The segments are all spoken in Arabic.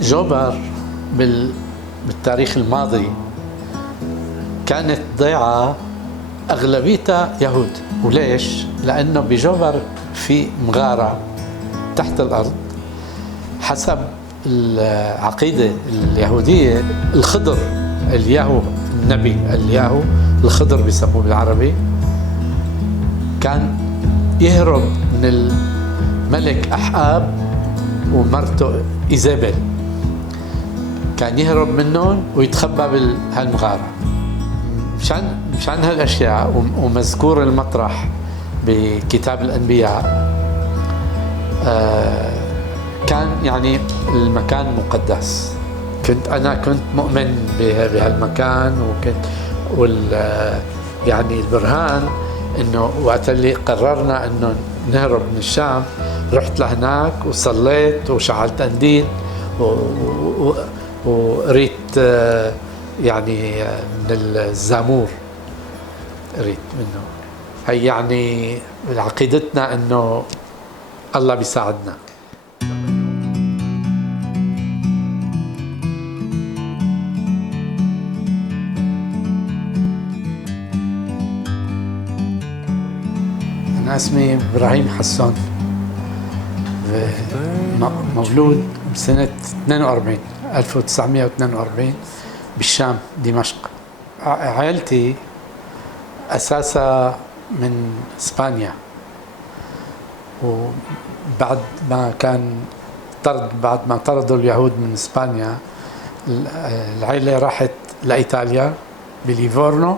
جوبر بالتاريخ الماضي كانت ضيعة أغلبيتها يهود. وليش؟ لأنه بجوبر في مغارة تحت الأرض حسب العقيدة اليهودية. الخضر الياهو، النبي الياهو الخضر بيسموه بالعربي، كان يهرب من الملك أحاب ومرته إيزابل، كان يهرب منهم ويتخبى بهالمغارة. مشان هالأشياء ومذكور المطرح بكتاب الأنبياء، كان يعني المكان مقدس. أنا كنت مؤمن بهالمكان، يعني البرهان إنه وقت اللي قررنا إنه نهرب من الشام رحت لهناك وصليت وشعلت قنديل وقريت يعني من الزامور، قريت منه. هي يعني عقيدتنا إنه الله بيساعدنا. أنا اسمي إبراهيم حسون، مولود بسنة 1942 بالشام دمشق. عائلتي أساسها من إسبانيا، وبعد ما بعد ما طردوا اليهود من إسبانيا، العائلة راحت لإيطاليا بليفورنو،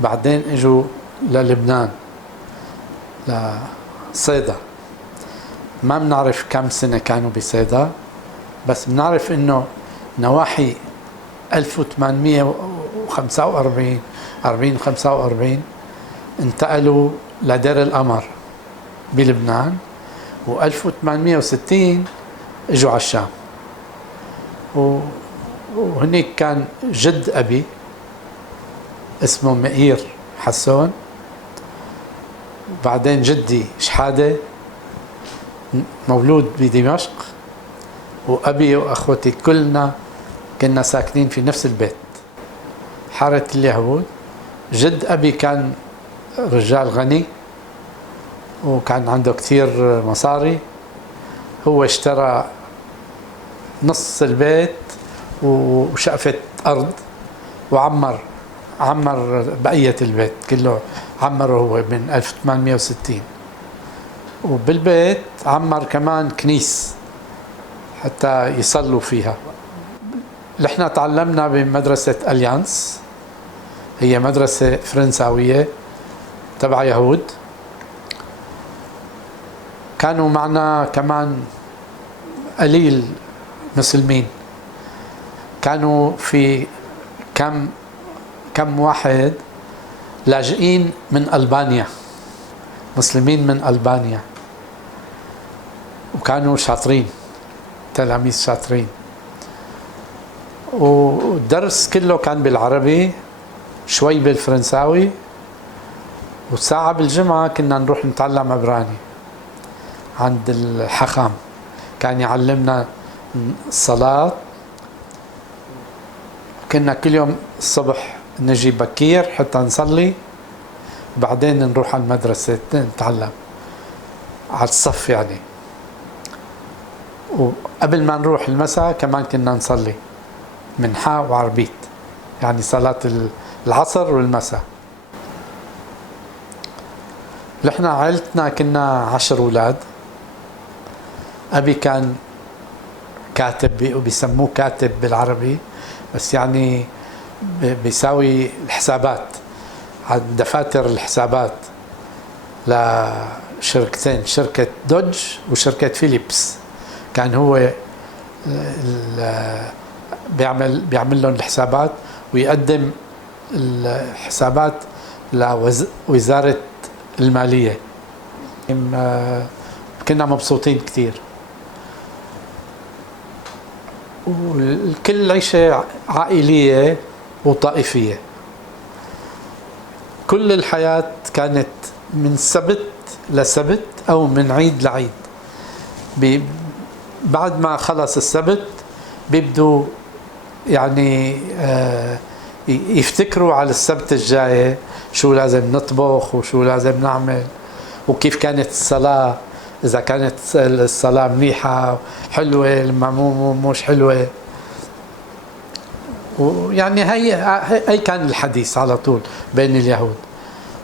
بعدين اجوا للبنان لصيدا. ما بنعرف كم سنة كانوا بصيدا، بس بنعرف انه نواحي 1845 45 انتقلوا لدير القمر بلبنان، و1860 اجوا على الشام. وهنيك كان جد أبي اسمه مئير حسون، بعدين جدي شحادة مولود بدمشق، وأبي وأخوتي كلنا كنا ساكنين في نفس البيت حارة اليهود. جد أبي كان رجال غني وكان عنده كثير مصاري، هو اشترى نص البيت وشقفة أرض وعمر بقية البيت كله، عمره هو من 1860. وبالبيت عمر كمان كنيس حتى يصلوا فيها. نحن تعلمنا بمدرسة أليانس، هي مدرسة فرنساوية تبع يهود. كانوا معنا كمان قليل مسلمين، كانوا في كم واحد لاجئين من ألبانيا، مسلمين من ألبانيا، وكانوا شاطرين، تلاميذ شاطرين. والدرس كله كان بالعربي، شوي بالفرنساوي، وساعة بالجمعة كنا نروح نتعلم عبراني عند الحخام، كان يعلمنا الصلاة. كنا كل يوم الصبح نجي بكير حتى نصلي، بعدين نروح على المدرسة نتعلم على الصف يعني. وقبل ما نروح المساء كمان كنا نصلي منحة وعربيت، يعني صلاة العصر والمساء. نحن عائلتنا كنا 10 أولاد. أبي كان كاتب، وبيسموه كاتب بالعربي، بس يعني بيساوي الحسابات على دفاتر الحسابات لشركتين، شركة دوج وشركة فيليبس. كان هو بيعمل لهم الحسابات ويقدم الحسابات لوزارة المالية. كنا مبسوطين كتير، والكل عيشة عائلية وطائفية. كل الحياة كانت من سبت لسبت أو من عيد لعيد. بعد ما خلص السبت بيبدوا يعني يفتكروا على السبت الجاي شو لازم نطبخ وشو لازم نعمل وكيف كانت الصلاة، إذا كانت الصلاة منيحة حلوة لما مش حلوة. ويعني هي كان الحديث على طول بين اليهود.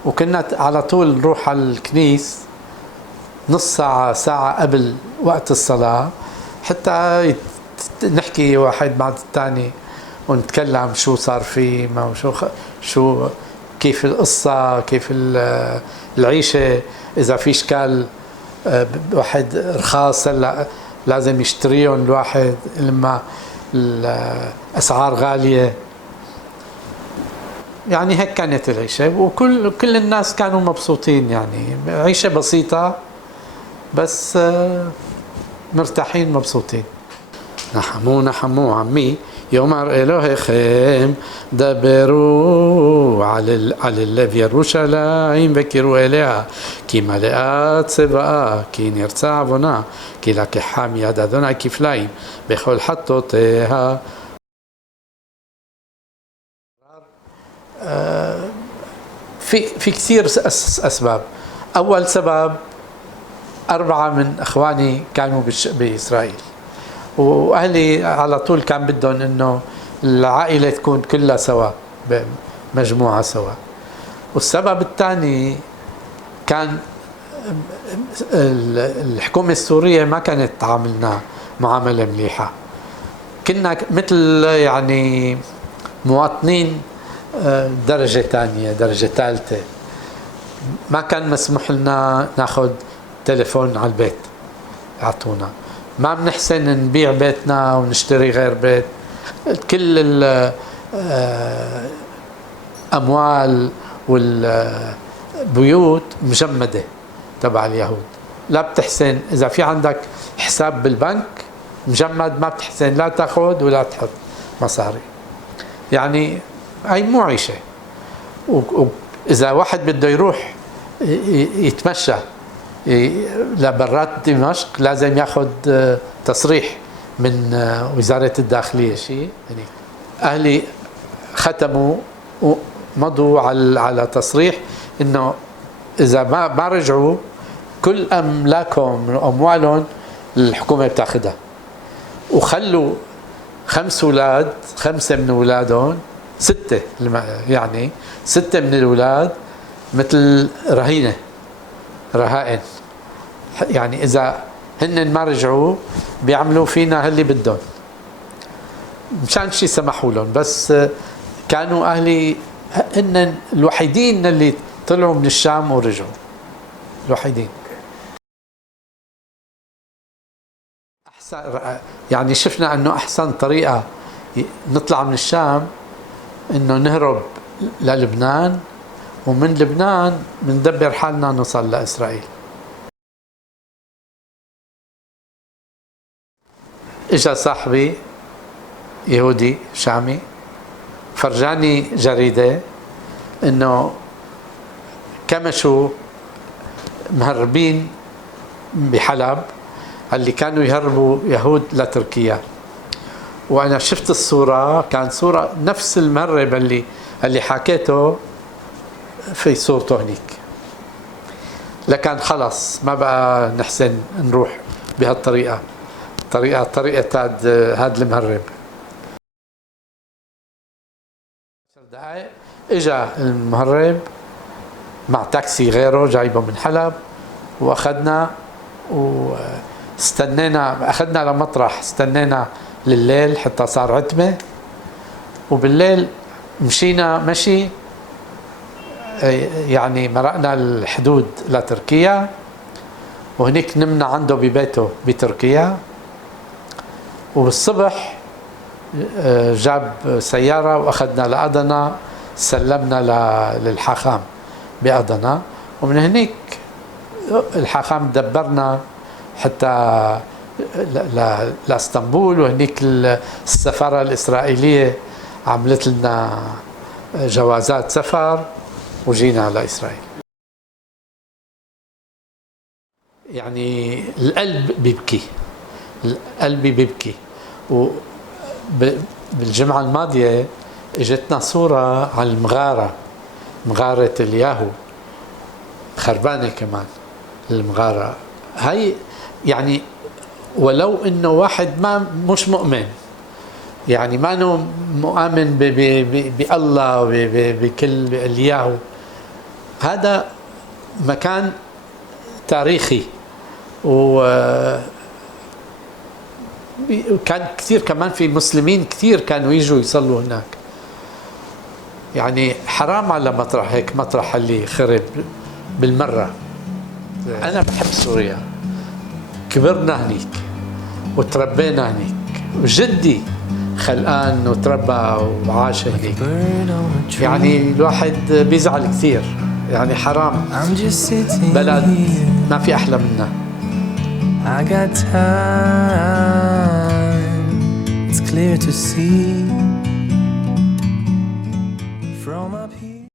وكنا على طول نروح على الكنيس نص ساعة ساعة قبل وقت الصلاة حتى نحكي واحد مع الثاني ونتكلم شو صار فيه، ما شو كيف القصة، كيف العيشة، إذا في إشكال واحد رخاص هلا لازم يشتريهم الواحد لما الأسعار غالية. يعني هيك كانت العيشة، وكل الناس كانوا مبسوطين، يعني عيشة بسيطة بس مرتاحين مبسوطين. نحمو عمي يאמר אלוהיכם דברו על לב ירושלים וקראו אליה כי מלאה צבאה כי נרצה עוונה כי לקחה מיד אדוני כפליים בכל חטאותיה. في كثير أسباب. أول سبب 4 من إخواني كانوا بإسرائيل، وأهلي على طول كان بدهم إنه العائلة تكون كلها سوا، مجموعة سوا. والسبب الثاني كان الحكومة السورية ما كانت تعاملنا معاملة مليحة، كنا مثل يعني مواطنين درجة ثانية درجة ثالثة. ما كان مسموح لنا ناخذ تليفون على البيت يعطونا، ما بنحسن نبيع بيتنا ونشتري غير بيت. كل الأموال والبيوت مجمدة تبع اليهود، لا بتحسن إذا في عندك حساب بالبنك مجمد ما بتحسن لا تاخذ ولا تحط مصاري. يعني هاي مو عيشة. وإذا واحد بده يروح يتمشى لبرات دمشق لازم ياخذ تصريح من وزارة الداخلية. شيء أهلي ختموا ومضوا على تصريح إنه إذا ما رجعوا كل أملاكهم وأموالهم الحكومة بتاخدها. وخلوا 5 أولاد، 5 من أولادهم 6 يعني 6 من الأولاد مثل رهائن، يعني إذا هن ما رجعوا بيعملوا فينا اللي بدهم، مشان شي سمحوا لهم. بس كانوا أهلي هن الوحيدين اللي طلعوا من الشام ورجعوا، الوحيدين. أحسن يعني شفنا أنه أحسن طريقة نطلع من الشام إنه نهرب للبنان، ومن لبنان بندبر حالنا نوصل لإسرائيل. إجا صاحبي يهودي شامي فرجاني جريدة إنه كمشوا مهربين بحلب اللي كانوا يهربوا يهود لتركيا. وأنا شفت الصورة، كان صورة نفس المهرب اللي حكيته في صورته هنيك. لكن خلص ما بقى نحسن نروح بهالطريقة، طريقة هاد المهرب. 10 دقائق اجا المهرب مع تاكسي غيره جايبه من حلب، واخذنا واستنينا، اخذنا لمطرح استنينا لليل حتى صار عتمة، وبالليل مشينا مشي يعني مرقنا الحدود لتركيا، وهنيك نمنا عنده ببيته بتركيا. وبالصبح جاب سيارة واخذنا لأدنا، سلمنا للحاخام بأدنا، ومن هنيك الحاخام دبرنا حتى لاسطنبول، وهنيك السفارة الإسرائيلية عملت لنا جوازات سفر وجينا على إسرائيل. يعني القلب بيبكي قلبي بيبكي. بالجمعة الماضية اجتنا صورة على المغارة، مغارة الياهو خربانة كمان المغارة هاي. يعني ولو انه واحد ما مش مؤمن، يعني ما انه مؤمن بالله بكل الياهو، هذا مكان تاريخي وكان كثير كمان في مسلمين كثير كانوا يجوا يصلوا هناك. يعني حرام على مطرح هيك، مطرح اللي خرب بالمرة. أنا بحب سوريا، كبرنا هنيك وتربينا هنيك، وجدي خلقان وتربى وعاش هنيك. يعني الواحد بيزعل كثير، يعني حرام، بلد ما في أحلى منها. I got time, it's clear to see